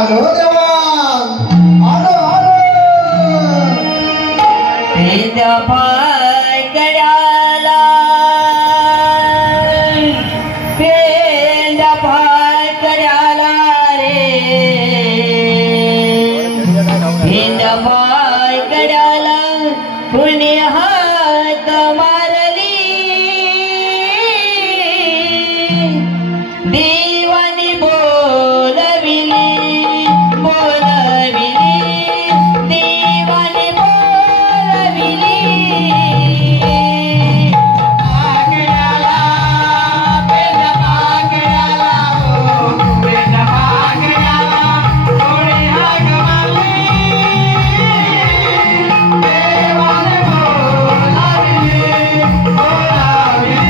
आलो देवा आलो आलो तेजा पाय गड्याला तेजा पाय गड्याला रे तेजा पाय गड्याला कुणी हात मारली देवानी बोलविली बोलविली देवानी बोलविली आगड्याला पेजा आगड्याला हो पेजा आगड्याला कोणी हाक मारली देवानी बोलविली बोलविली देवानी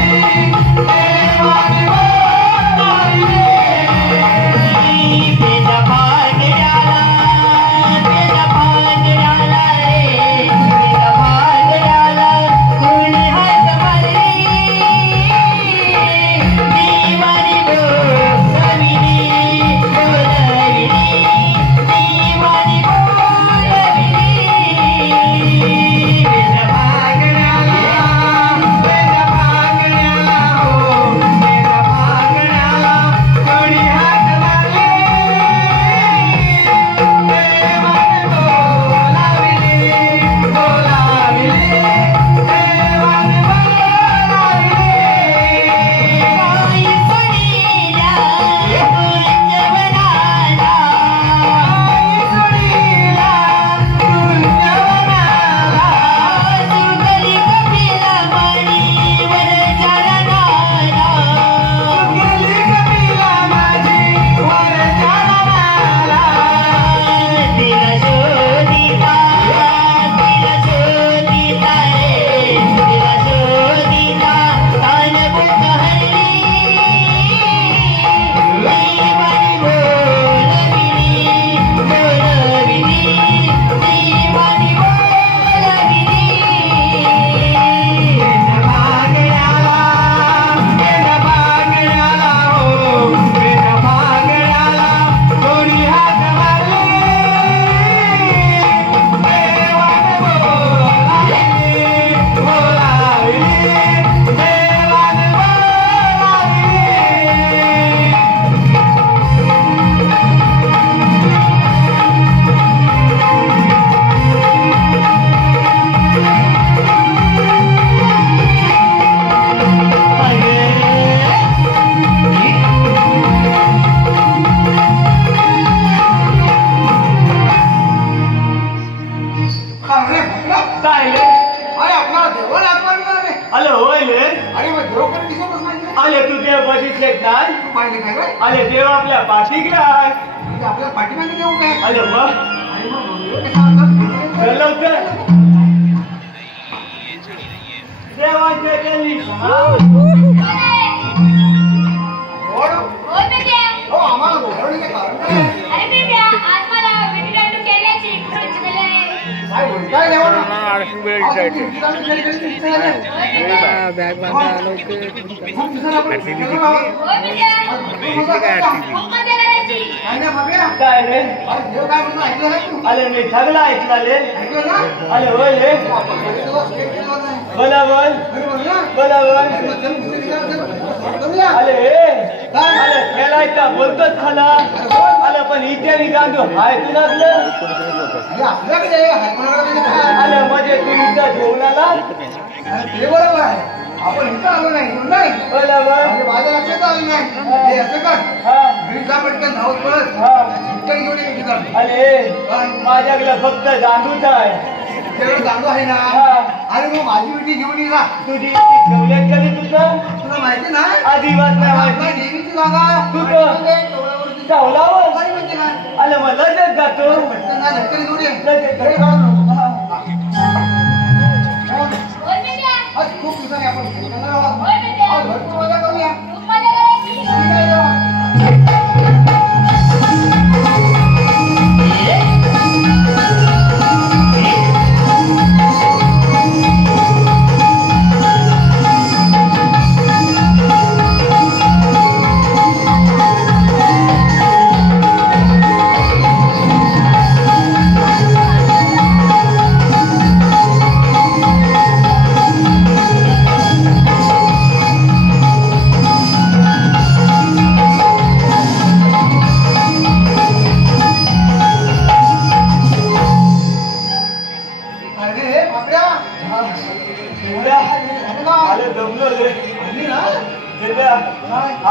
अरे तुझे बघितलेत नाही अरे देव आपल्या पाठी काय आपल्या पाठीमागे देऊ काय अरे मग लवकर देवाच्या गल्ली आम्हाला बोलवण्याचे कारण काय? काय बोलताय देवाला? बॅग बांधा लवकर काय रे अरे मी ठगला ऐकलाले अरे होय रे बोला बोल बोला बोल अरे अरे खेळायचा बोलतोच खाला अरे पण इथे गांधू हाय तू नसलं अरे म्हणजे तू इथं जेवणाला ते बरोबर आहे आपण इथं आलो नाही बोला बोल माझ्या लक्षात आलं नाही असं कर घरी जा पटकन धावत पळत घेऊन ये ठिकाण अरे माझ्याकडे फक्त दांडूच आहे तेवढं दांडू आहे ना अरे मग माझी बेटी घेऊन ये ना तुझी ठेवल्यात कधी तुझं तुला माहिती ना आदिवास नाही माहिती नेहमीची जागा तू चावलावर म्हणजे काय अरे मला जग जातो लटकन घेऊन ये खूप दिवसांनी आपण भरपूर मजा करूया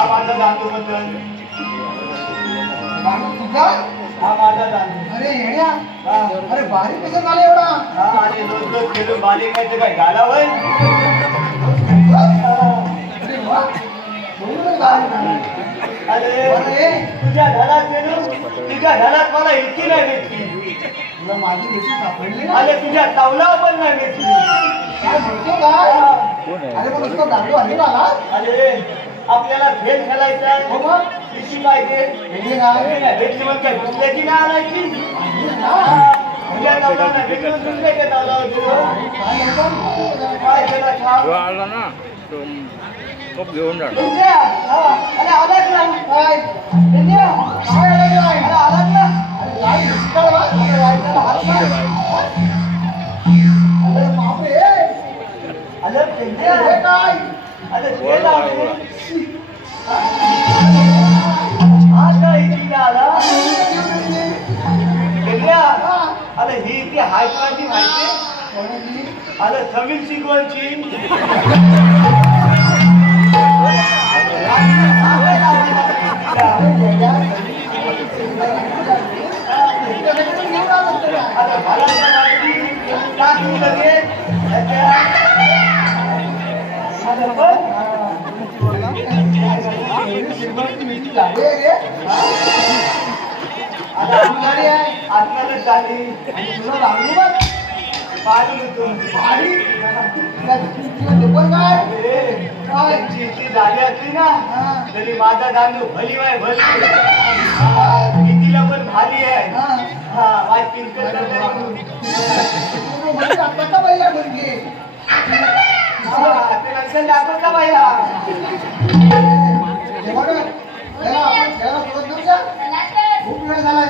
माझा दांडू बद्दल. तुझा हा माझा दांडू. अरे येण्या हा. अरे बारीक कसं झालं एवढा हा आणि रोज रोज खेळून बालिक काय ते काय झाला होय. अरे वा बोलूनच बारीक झाला. अरे बरं ये तुझ्या घरात गेलो तुझ्या घरात मला इतकी नाही भेटली. तुला माझी भेटी सापडली ना अरे तुझ्या तावला पण नाही भेटली. काय भेटतो काय अरे पण नुसतं दांडू हल्ली आला अरे आपल्याला खेळ खेळायचा हो मग किती पाहिजे भेटली काय भेटली मग काय दुसऱ्याची नाही आणायची. हा. तुझ्या तावला भेटली मग दुसऱ्याच्या तावलावर गेलो. काय होतं? काय केला छाप. आला ना तो खूप घेऊन जाणार. इंद्या, हा, अरे आलाच ना. काय इंद्या, काय आलं काय अरे आलाच ना. अरे काय दिसतं बा? अरे वाईटाला हात मार. अरे बापरे अरे इंद्या, हे काय अरे ते लावले. हा काय इथे आला. इंद्या, अरे ही इथे हाय क्लासची माहिती. अरे समीर शिकवायची. अरे मला तर माहिती. का तू लगेच अरे पण आता आतमध्ये आहे. आतमध्ये झाली. तुला लागली बघ पाणी होतो. भारी काय काय ती झाली असली ना हा. तरी माझा दांडू भली वाय भली. कितीला पण भारी आहे. हा. हा वाय पिंकर करते म्हणून. पूर्ण मध्ये टाकतात का पहिल्या मुलगी हा, ते लक्षात दाखवत का बाईला. हे बघ याला आपण खेळायला सोबत घेऊन जा खूप वेळ झालाय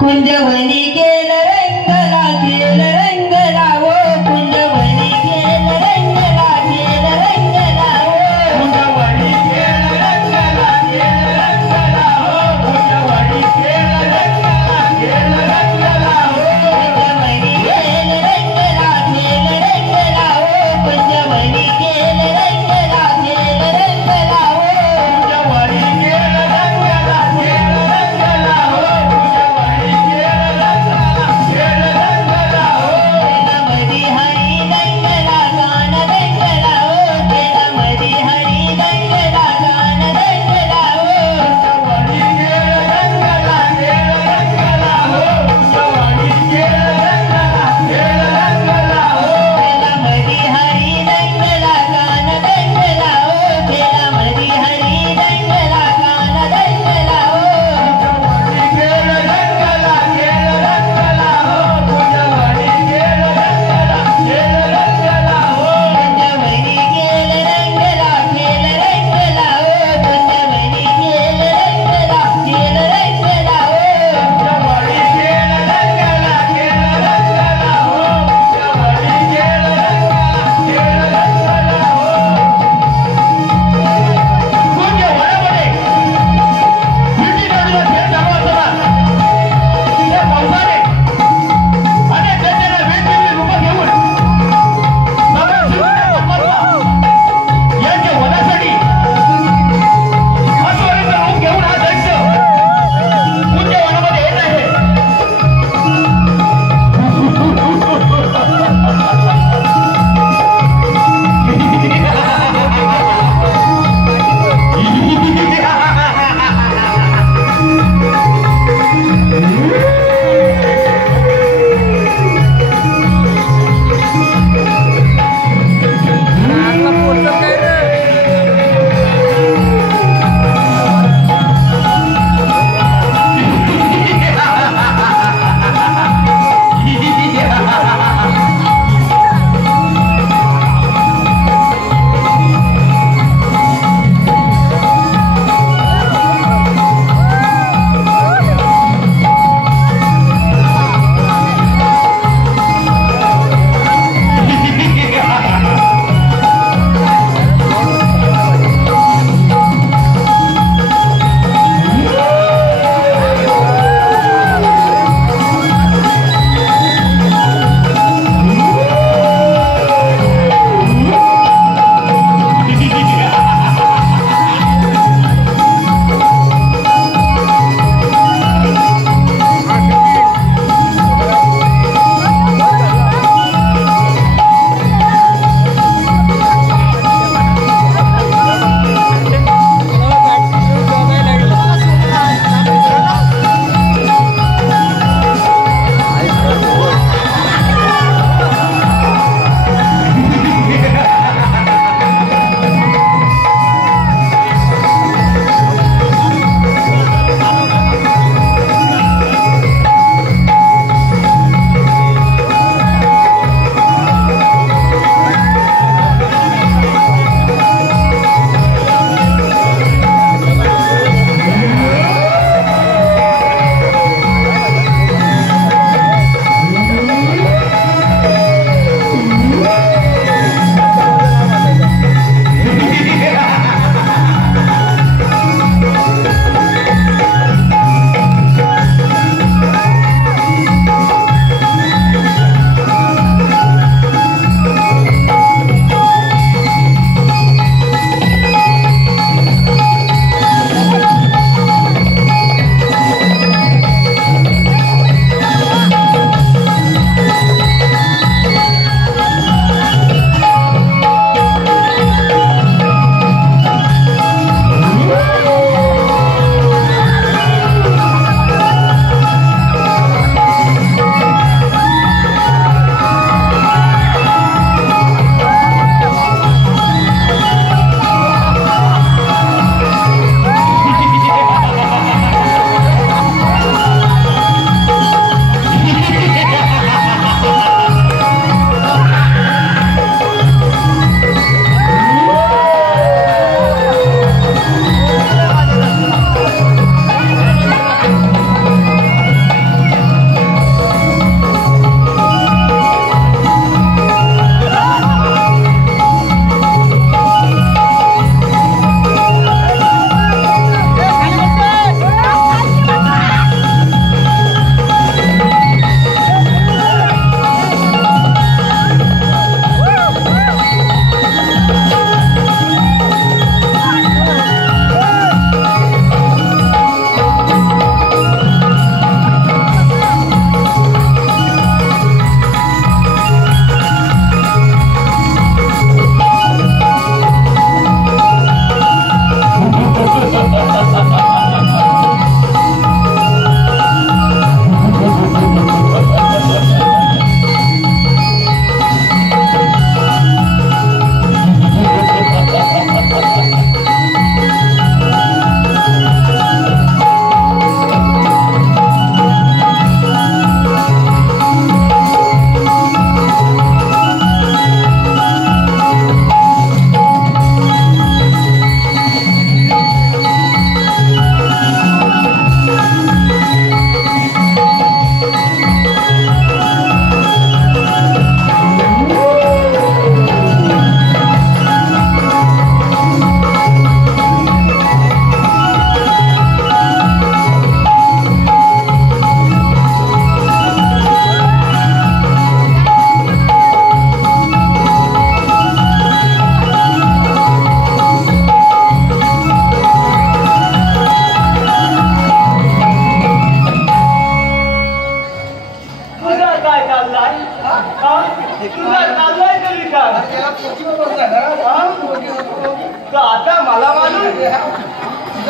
कुंजवनी केल रंगला केल रंगला ओ कुंजवनी केल रंगला केल रंगला ओ कुंजवनी केल रंगला केल रंगला ओ कुंजवनी केल रंगला केल रंगला ओ कुंजवनी केल रंगला केल रंगला ओ कुंजवनी केल रंगला केल रंगला ओ कुंजवनी केल रंगला केल रंगला ओ कुंजवनी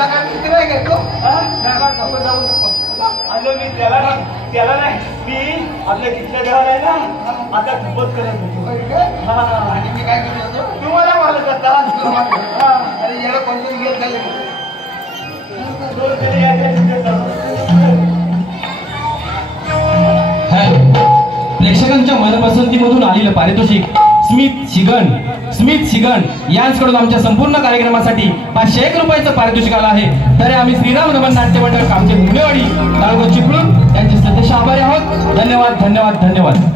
तुझा काय मित्र आहे का तो? हा? नाही बा, नको जाऊ नको. आलो मी त्याला नाही मी आपल्या तिथल्या देवाला आहे ना आता खूपच करत होतो होय काय? हा. आणि मी काय करत होतो? तुम्हाला मालक आता हा. अरे याला कोणतरी घेत झाले दोन तरी यायचे तिथे जाऊ. प्रेक्षकांच्या मनपसंतीमधून आलेलं पारितोषिक स्मित शिगण यांच्याकडून आमच्या संपूर्ण कार्यक्रमासाठी 501 रुपयाचं पारितोषिक आलं आहे. तर आम्ही श्रीराम रमण नाट्य मंडळ कामचे मुंडेवाडी तालुका चिपळूण यांचे सदस्य आभारी आहोत. धन्यवाद धन्यवाद धन्यवाद.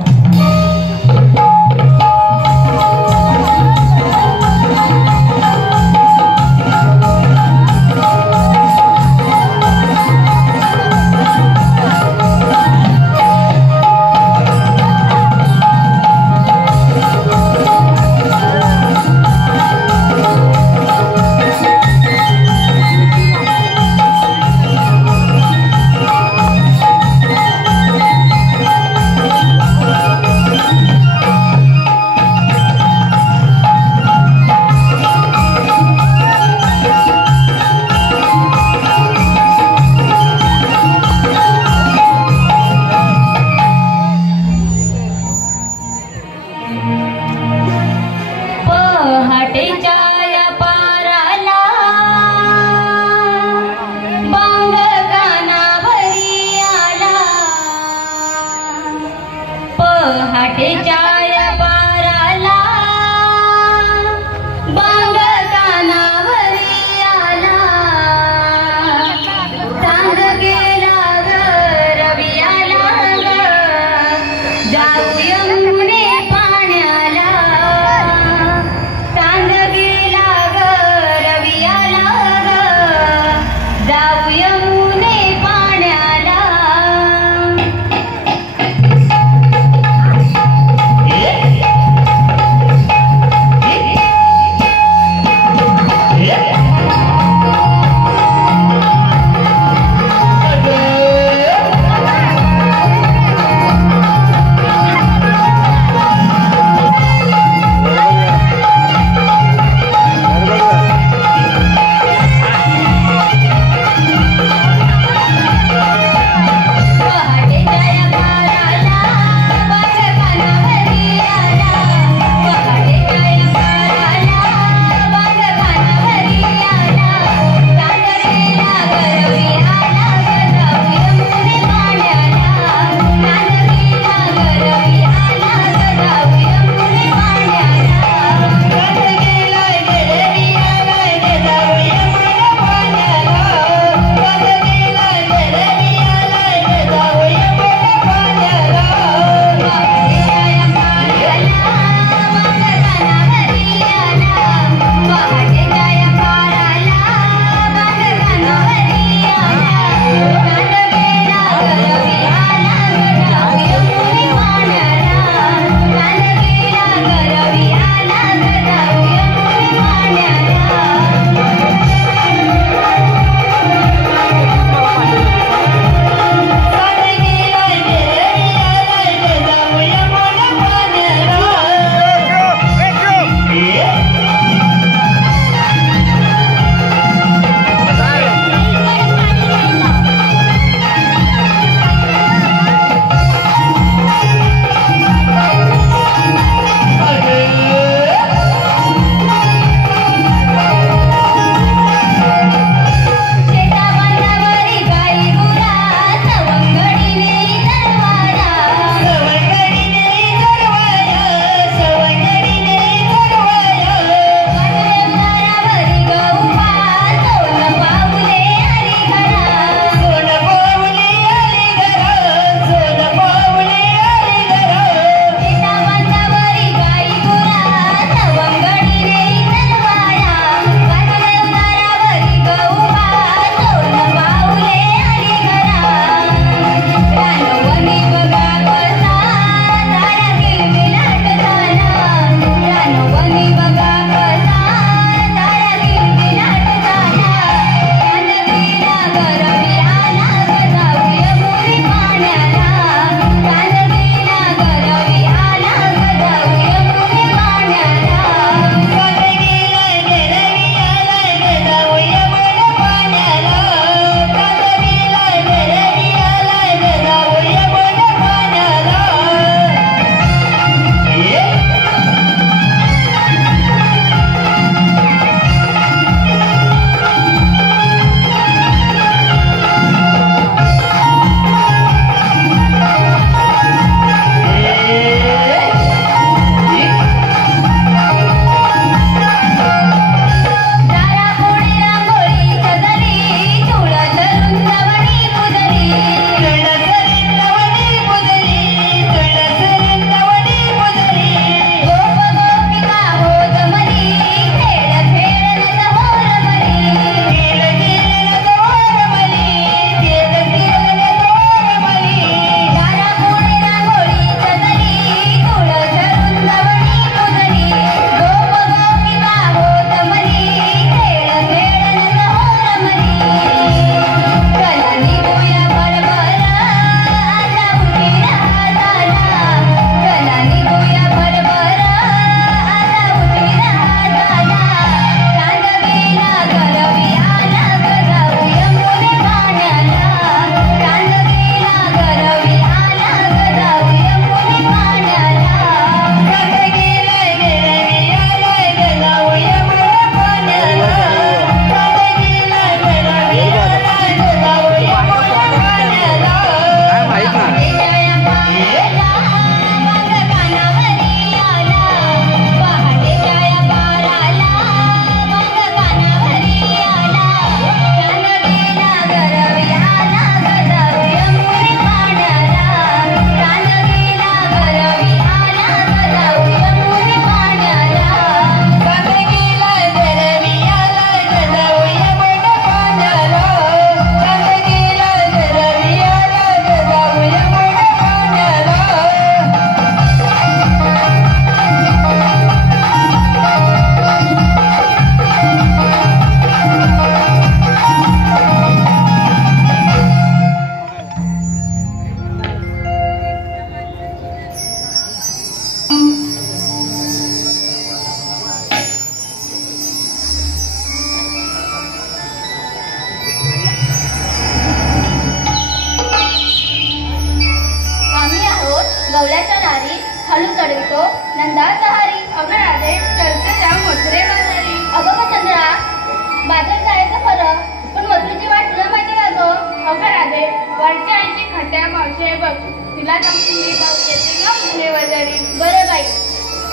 तुला नक्की मी पाहू येते ना पुणे वजारी. बरं बाई.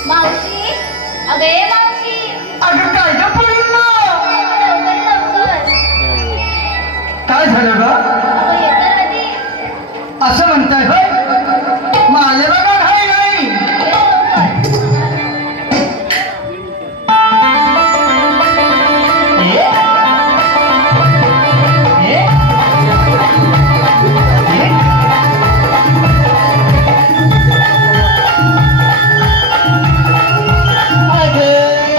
मावशी अगं ए मावशी. अगं काय ग पोरींनो? लवकर लवकर. काय झालं ग? अगं येतं आधी. असं म्हणताय होय? माझे बघा घाई नाही. ये लवकर. अगं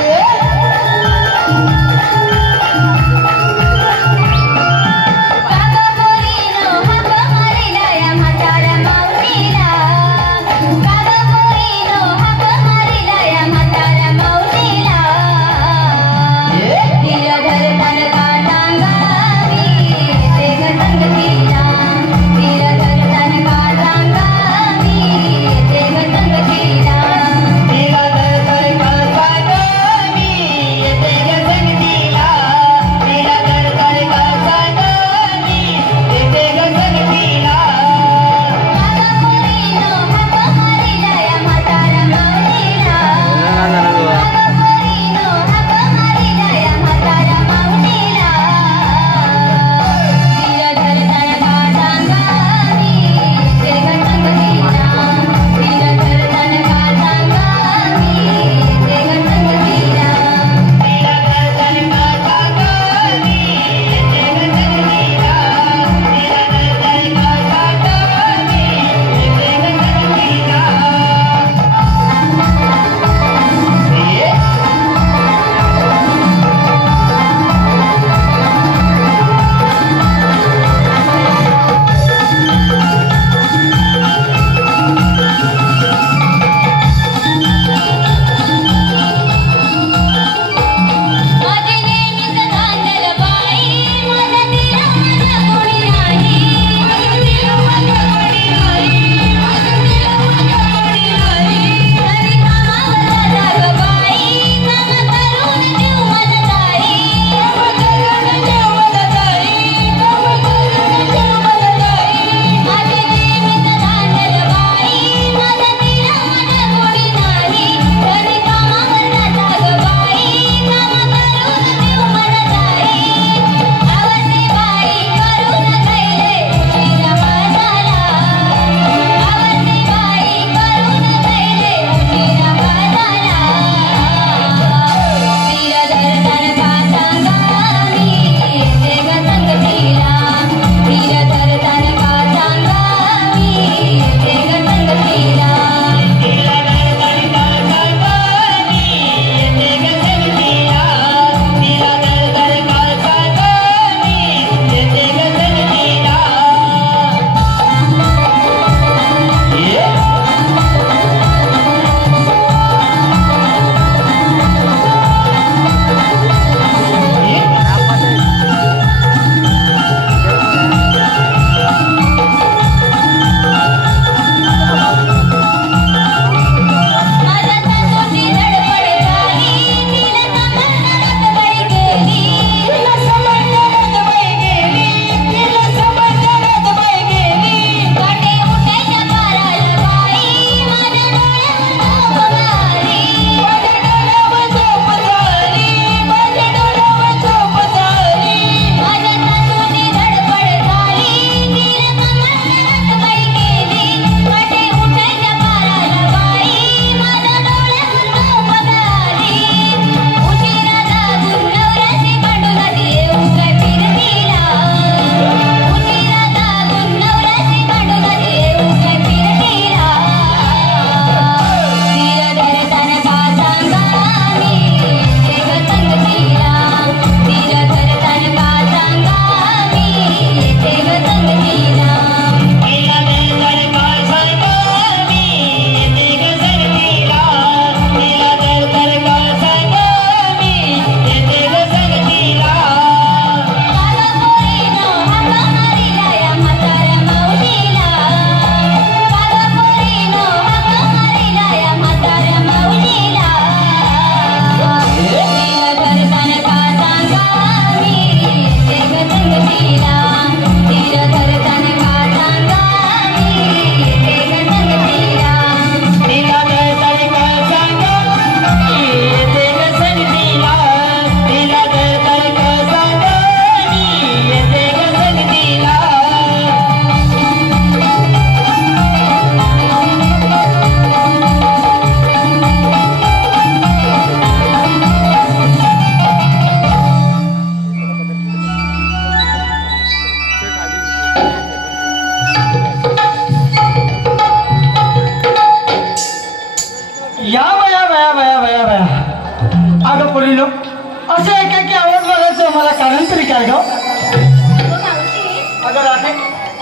काय ग अगं मावशी अगं राधे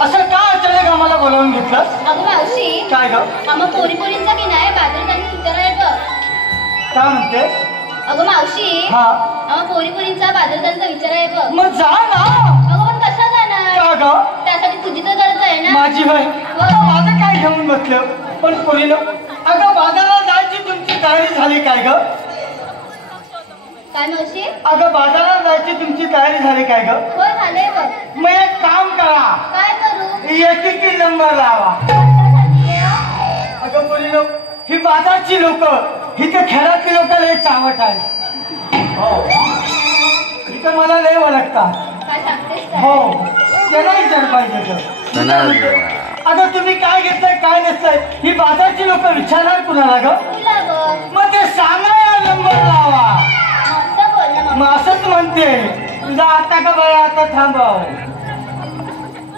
असं का अचानक आम्हाला बोलावून घेतलं अगं मावशी काय ग आम्हा पोरीपोरींचा की नाही बाजार त्यांनी विचारायचं काय म्हणते अगं मावशी हा आम्हा पोरीपोरींचा बाजार त्यांचा विचारायचं मग जा ना अगं पण कसा जाणार का ग त्यासाठी तुझी तर गरज आहे ना माझी बाई माझं काय घेऊन बसलं पण पोरीनो अगं बाजारात जायची तुमची तयारी झाली काय ग काय मावशी अगं बाजारात जायची तुमची तयारी झाली काय ग हो झालंय बघ मग एक काम करा काय करू एकेकी नंबर लावा अगं पोरीनो ही बाजारची लोक ही तर खेळातली लोक लय चावट आहे ही तर मला लय ओळखतात काय सांगतेस काय हो त्याला विचार पाहिजे तर अगं तुम्ही काय घेतलंय काय नसतंय ही बाजारची लोक विचारणार कुणाला ग तुला बघ मग ते सांगा या नंबर लावा असं बोल ना मग मावशी असंच म्हणते तुझा आता का बाय आता थांबव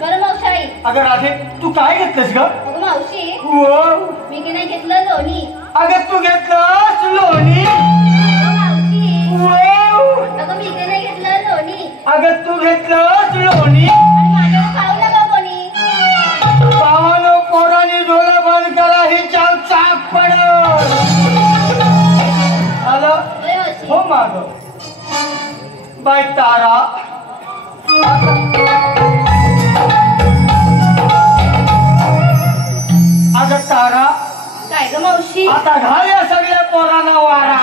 बरं मावशी आई अगं राधे तू काय घेतलंस ग अगं मावशी वो मी की नाही घेतलं लोणी अगं तू घेतलंस लोणी अगं मावशी वो अगं मी की नाही घेतलं लोणी अगं तू घेतलंस लोणी आणि माझ्यावर खाऊ नका कोणी पावानो पोरानी डोळा बंद करा ही चाव चाक पड आलं होय मावशी हो माग बाय तारा अगं तारा काय ग मावशी आता घाल या सगळ्या पोरांना वारा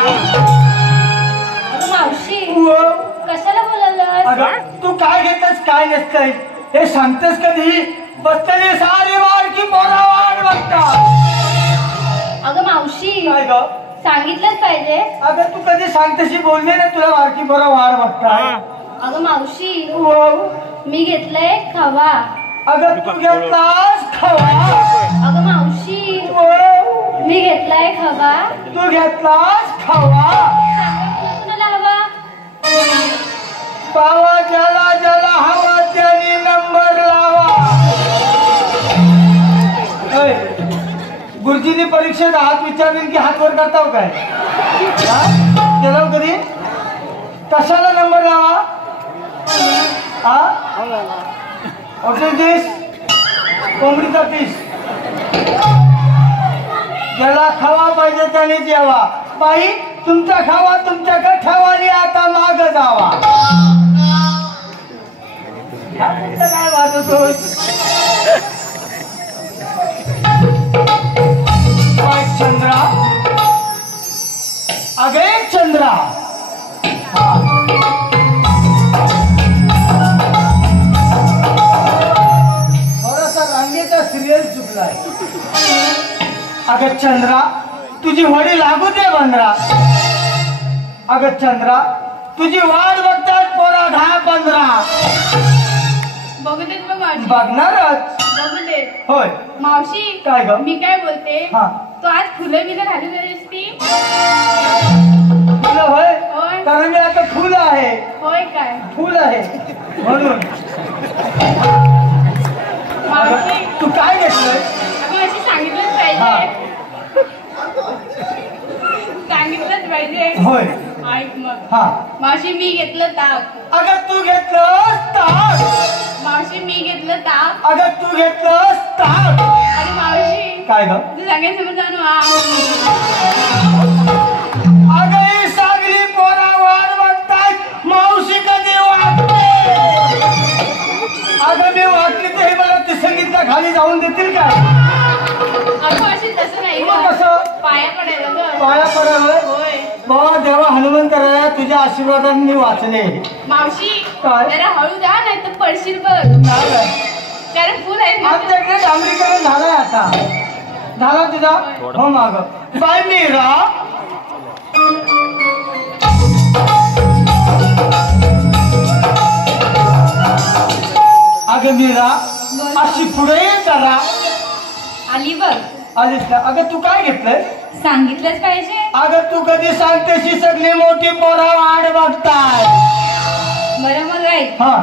अगं मावशी व कशाला बोलावलं अगं तू काय घेतस काय नसतंय हे सांगतेस कधी बसलेली सारी वार की पोरा वाट बघता अगं मावशी काय ग सांगितलंच पाहिजे अगं तू कधी सांगतेशी बोलले ना तुला वारकी पोरा वाट बघता अगं मावशी व मी घेतलंय खवा अगं तू घेतलास खवा अगं मावशी व मी घेतलाय खवा तू घेतलास खवा कुणाला हवा पावा ज्याला ज्याला हवा त्याने नंबर लावा ऐ, गुरुजींनी परीक्षेत हात विचारले की हात वर करताव काय हा? केला कधी कशाला नंबर लावा हा ऑप्शन दिस कोंबडीचा पीस ज्याला खावा पाहिजे त्याने जेवा बाई तुमचा खावा तुमच्याकडे ठेवानी आता माग जावा काय वाजतोस चंद्रा अगे चंद्रा थोडासा रांगेचा सिरियल चुकलाय अगं चंद्रा तुझी वडी लागू दे बंदरा अगं चंद्रा तुझी वाट बघतात पोरा 10-15 बघू देत बघ मावशी बघणारच बघू देत होय मावशी काय ग? मी काय बोलते हा तू आज फुलं बिलं घालून गेलीस ती तुला होय होय. कारण मी आता फुल आहे होय काय फुल आहे म्हणून मावशी तू काय घेतलंय अगं अशी सांगितलंच हा. पाहिजे सांगितलंच पाहिजे होय ऐक मग हा मावशी मी घेतलं ताक अगं तू घेतलंस ताक मावशी मी घेतलं ताक अगं तू घेतलंस ताक आणि मावशी काय ग तू सगळ्यांसमोर जाणू अगं ही सागरी पोरा वाट बघतायत मावशी कधी वाटते अगं मी वाटली तर हे मला तिसंगीतल्या खाली जाऊन देतील काय अगं मावशी तसं नाही मग गं. कसं पाया पडायला ग पाया पडायला होय बाबा देवा हनुमंतराया तुझ्या आशीर्वादाने मी वाचले मावशी काय? जरा हळू जा नाही तर पडशील बघ नाही काय? कारण फुल आहे ना आमच्याकडे डांबरीकरण झालाय आता झाला तुझा हो माग बाय मीरा अगं मीरा अशी पुढे ये जरा आली बघ आलीस का अगं तू काय घेतलंय सांगितलंच पाहिजे अगं तू कधी सांगतेस ही सगळी मोठी पोरा वाट बघताय बरं मग ऐक हा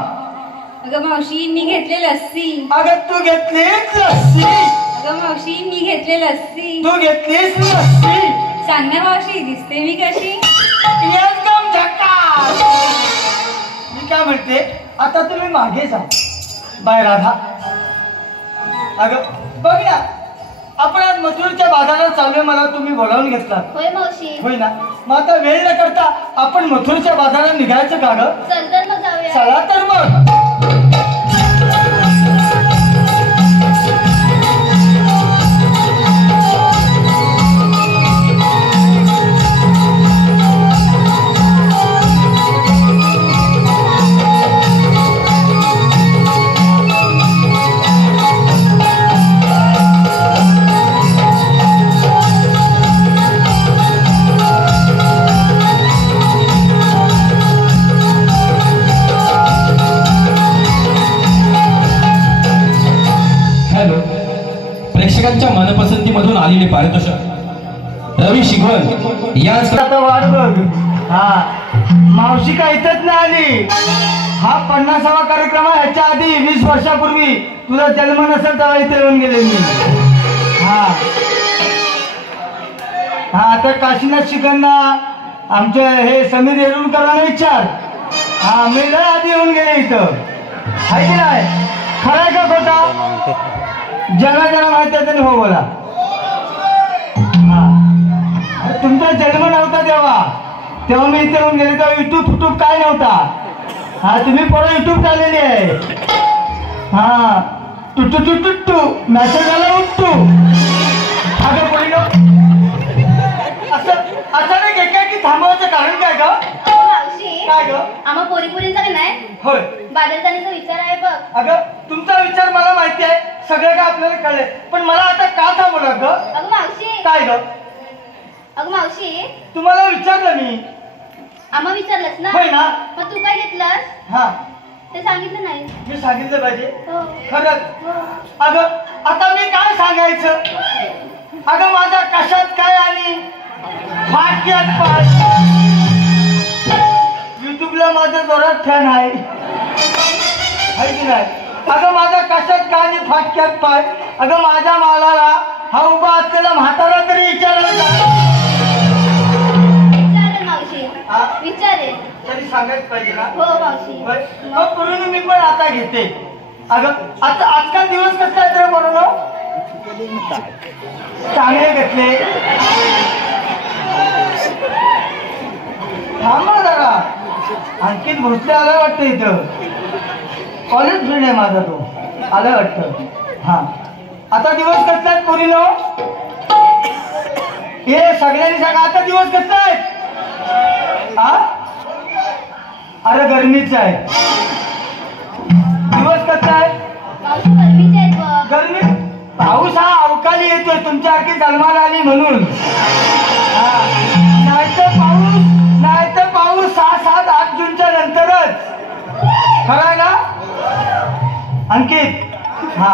अगं मावशी मी घेतले लस्सी अगं तू घेतलीस लस्सी अगं मावशी मी घेतले लस्सी तू घेतलीस लस्सी सांग ना मावशी दिसते मी कशी एकदम झकास मी मावशी काय म्हणते, आता तुम्ही मागे जा. बाय राधा, अगं बघ ना, आपण आज मथुरेच्या बाजारात चाललोय, मला तुम्ही बोलावून घेतला. होय मावशी. होय ना, मग आता वेळ न करता आपण मथुरेच्या बाजारात निघायचं का ग? चल तर मग जाऊया. चला तर मग. प्रेक्षकांच्या मनपसंतीमधून आलेले पारितोषिक रवी शिगवण यांस आता वाट बघ. हा मावशी काय इथंच नाही आली. हा 50वा कार्यक्रम आहे. ह्याच्या आधी 20 वर्षापूर्वी तुझा जन्म नसेल तेव्हा इथे येऊन गेले मी. हा हा आता काशीनाथ शिकांना आमचे हे समीर येरुळकरांना विचार. हा मी लय आधी येऊन गेले इथं. आहे की नाही? खरंय का खोटा? ज्याला माहिती आहे त्याने हो बोला. हा तुमचा जन्म नव्हता तेव्हा मी इथे येऊन गेले तेव्हा युट्यूब काय नव्हता. हा तुम्ही परत युट्यूब काढलेली आहे. हा टुटू टू टुट्टू मॅसेज आला उठटू. अगं पहिलं असं नाही एकाकी थांबवायचं कारण काय ग? मावशी काय ग? आम्हा पोरीपुरींचा का नाही होय बाजार जाण्याचा विचार आहे बघ. अगं तुमचा विचार मला माहिती आहे, सगळं काय आपल्याला कळलंय, पण मला आता का थांबवलं ग? अगं मावशी. काय ग? अगं मावशी तुम्हाला विचारलं मी. आम्हा विचारलंस ना? होय ना. मग तू काय घेतलंस हा ते सांगितलं नाही. मी सांगितलं पाहिजे. हो. खरंच. हो. अगं आता मी काय सांगायचं? अगं माझ्या कशात काय आणि फाटक्यात पाय. युट्यूबला माझं जोरात फॅन आहे की नाही? अगं माझ्या कशात काय आणि फाटक्यात पाय. अगं माझ्या मालाला हा उभा असलेला म्हातारा तरी विचारायचा. विचारेल मावशी. हा? विचारेल. तरी सांगायच पाहिजे ना. हो मावशी. मग पूर्ण मी पण आता घेते. अगं आता आजकाल दिवस कसं आहे तरी बरोबर चांगले घेतले. थांबा जरा. आणखीन भोसले आलं वाटतं इथं. कॉलेज फ्रेंड आहे माझा तो. आलं वाटतं. हा आता दिवस कसला आहेत पोरीनो? हे सगळ्यांनी सांगा आता दिवस कसला आहेत? हा अरे गरमीचा आहे. दिवस कसला आहे? मावशी गरमीचे आहेत बघ. गरमी. पाऊस हा अवकाळी येतोय तुमच्यासारखी जन्माला आली म्हणून. नाहीतर पाऊस 6-7-8 जूनच्या नंतरच. खरं आहे ना? अंकित. हा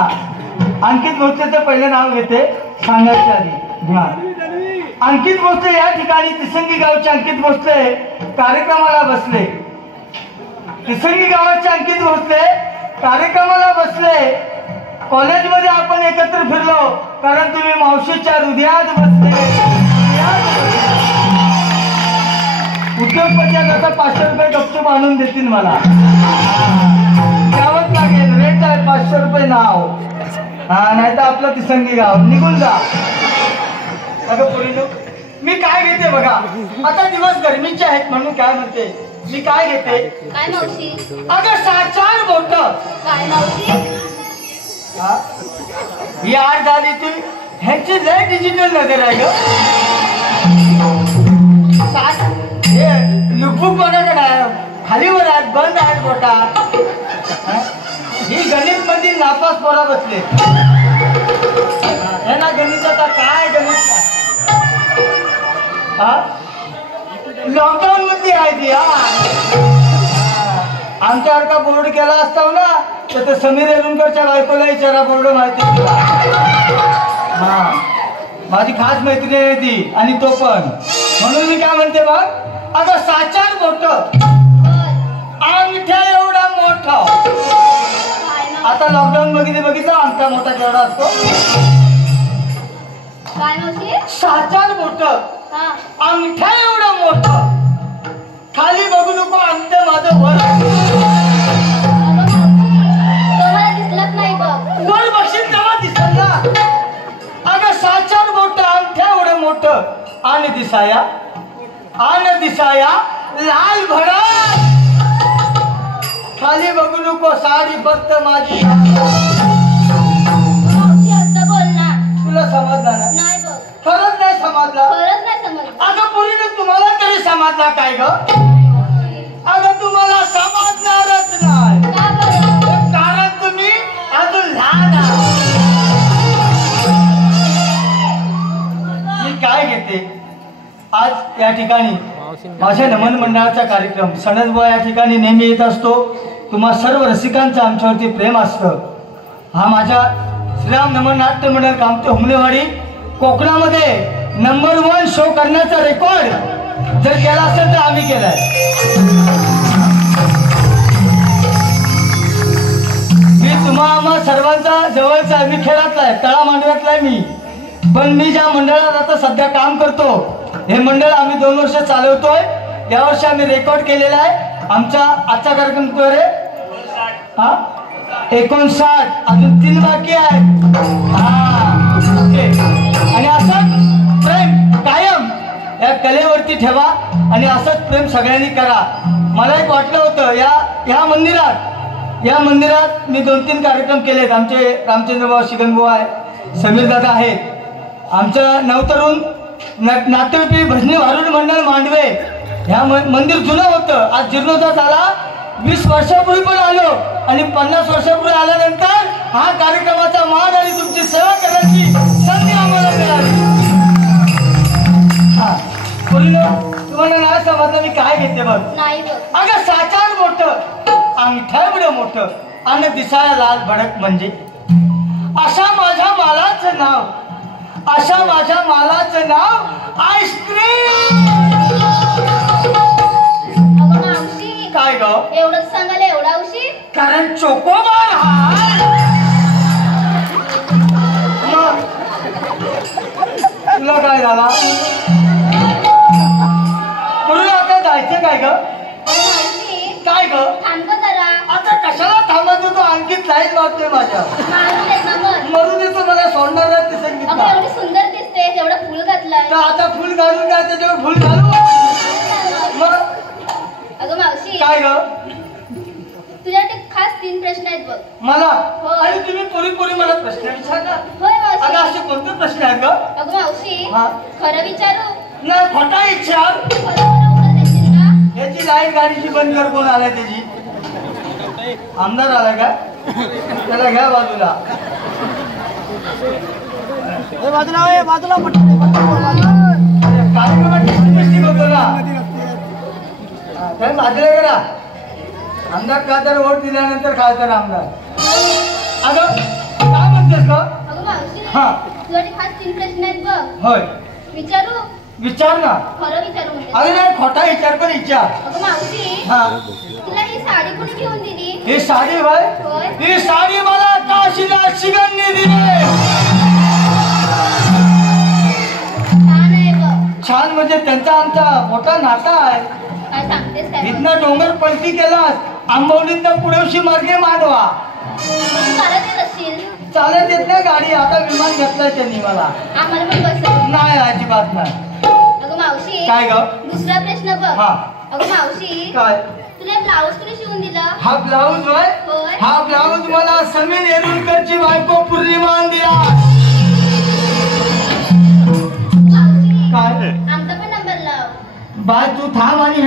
अंकित भोसलेचं पहिलं नाव घेते सांगायच्या आधी. हा अंकित भोसले या ठिकाणी तिसंगी गावचे अंकित भोसले कार्यक्रमाला बसले. तिसंगी गावाचे अंकित भोसले कार्यक्रमाला बसले. कॉलेजमध्ये आपण एकत्र फिरलो कारण तुम्ही मावशीच्या हृदयात बसले. उद्योगपती आता 500 रुपये गपचूप आणून देतील मला. द्यावंच लागेल. रेट आहे 500 रुपये नाव. हा नाही तर आपलं तिसंगी गाव निघून जा. अगं पोरीनो मी काय घेते बघा. आता दिवस गरमीचे आहेत म्हणून काय म्हणते मी काय घेते? काय मावशी? अगं 6-4 बोट. काय मावशी? ही आठ झाली ती ह्यांची लय डिजिटल नजर आहे ग. हे लुकबुक कोणाकडे आहे? खालीवर आहेत बंद आहेत बोटा. ही गणित मधील नापास पोरा बसले. यांना गणिताचा काय गणित लॉकडाऊन मध्ये आहे ती. आमच्यासारखा बोर्ड केला असता ना तर समीर येरुळकरच्या बायकोला विचारा बोर्ड माहिती तुला. हा माझी खास मैत्रीण आहे ती आणि तो पण. म्हणून मी काय म्हणते बघ. अगं 6-4 बोट अंगठ्या एवढा मोठा. आता लॉकडाऊन बघितलं आमचा मोठा केवढा असतो. काय मावशी? 6-4 बोट अंगठ्या एवढं मोठं. खाली बघू नको अंत माझं वर. दिसाया लाल भडक. खाली बघू नको साडी फक्त माझी. मावशी असं बोलणार तुला समजला ना? नाही बघ. खरंच नाही समजला? खरंच नाही समजलं. अगं पुरीने तुम्हाला तरी समजला काय ग? अगं तुम्हाला समजणारच नाही. का बरं? कारण तुम्ही अजून लहान आहात. मी काय घेते आज या ठिकाणी माझ्या नमन मंडळाचा कार्यक्रम सणजबुवा या ठिकाणी नेहमी येत असतो. तुम्हा सर्व रसिकांचं आमच्यावरती प्रेम असतं. हा माझ्या श्रीराम नमन नाट्य मंडळ कामते हुमलेवाडी कोकणामध्ये नंबर 1 शो करण्याचा रेकॉर्ड जर केला असेल तर आम्ही केलाय. मी तुम्हा सर्वांचा जवळचा आहे. मी खेळातला आहे, तळा मांडव्यातला आहे मी. पण मी ज्या मंडळात आता सध्या काम करतो हे मंडळ आम्ही 2 वर्ष चालवतोय. या वर्षी आम्ही रेकॉर्ड केलेला आहे. आमचा आजचा कार्यक्रम तो रे 59 अजून 3 बाकी आहे. आणि असंच प्रेम कायम या कलेवरती ठेवा आणि असंच प्रेम सगळ्यांनी करा. मला एक वाटलं होतं या मंदिरात मी 2-3 कार्यक्रम केलेत. आमचे रामचंद्रभाऊ शिगनभाऊ आहे, समीर दादा आहेत. आमचं नवतरुण नाट्यरूपी भजनी वारुड मंडळ मांडवे. ह्या मंदिर जुनं होतं, आज जीर्णोद्धार झाला. 20 वर्षापूर्वी पण आलो आणि 50 वर्षापूर्वी आल्यानंतर हा कार्यक्रमाचा मान आणि तुमची सेवा करण्याची संधी आम्हाला मिळाली. हा तुम्हाला नाही समजलं मी काय घेते बघ. नाही बघ. अगं साचार मोठं, अंगठ्या एवढं मोठं आणि दिसायला लाल भडक म्हणजे अशा माझ्या मालाचं नाव आईस्क्रीम. अगं मावशी काय ग? एवढंच सांगायला एवढा उशीर? कारण चोकोबार तुला काय झाला? तुला आता जायचं काय ग? मावशी काय ग? थांब जरा. आता कशाला थांबत होतो? आणखीच लाईन वाटते माझ्या. मारून दे ना मग. मरू देतो मला सोडणार नाही ते अगं संगीत. एवढी सुंदर दिसते, एवढं फुल घातलंय. तर आता फुल घालून काय त्याच्यावर फुल घालू? मग अगं मावशी काय ग? तुझ्यासाठी खास 3 प्रश्न आहेत बघ. मला हो. आणि तुम्ही पुरी मला प्रश्न विचारला. होय अगं मावशी. असे कोणते प्रश्न आहेत ग? अगं मावशी हा. खरं विचारू? नाही खोटा विचार. खरं उत्तर देशील का? याची लाईट गाडीची बंद कर. कोण आलाय त्याची? आमदार आलाय का? त्याला घ्या बाजूला. कार्यक्रमात मिस्टेक होतो ना. काय बाजूला करा. आमदार खासदार वोट दिल्यानंतर खासदार आमदार. अगं काय म्हणतेस का? अगं मावशी हा. तुझ्यासाठी खास 3 प्रश्न आहेत बघ. होय विचारू? विचार ना. खरं विचारू म्हणते. अरे नाही खोटा विचार पण विचार. अगं मावशी हा. तुला ही साडी कोणी घेऊन दिली? ही साडी होय? होय. ही साडी मला काशीला शिगनने दिली. छान आहे बघ. छान म्हणजे त्यांचा आमचा मोठा नाता आहे. काय सांगतेस काय? इथनं डोंगर पलटी केलास आंबवलीतनं पुढेवशी मार्गे मांडवा. मग चालत येत असशील? चालत येत नाही गाडी. आता विमान घेतलंय त्यांनी मला. आम्हाला पण बसव. नाही अजिबात नाही. अगं मावशी काय ग? दुसरा प्रश्न बघ. हा. अगं मावशी काय? तुला ब्लाऊज कोणी शिवून दिला? हा ब्लाऊज होय? होय. हा ब्लाऊज मला समीर येरुळकरची बायको पूर्णिमान दिला. मावशी काय? आमचा पण नंबर लाव. बाय तू थांब आणि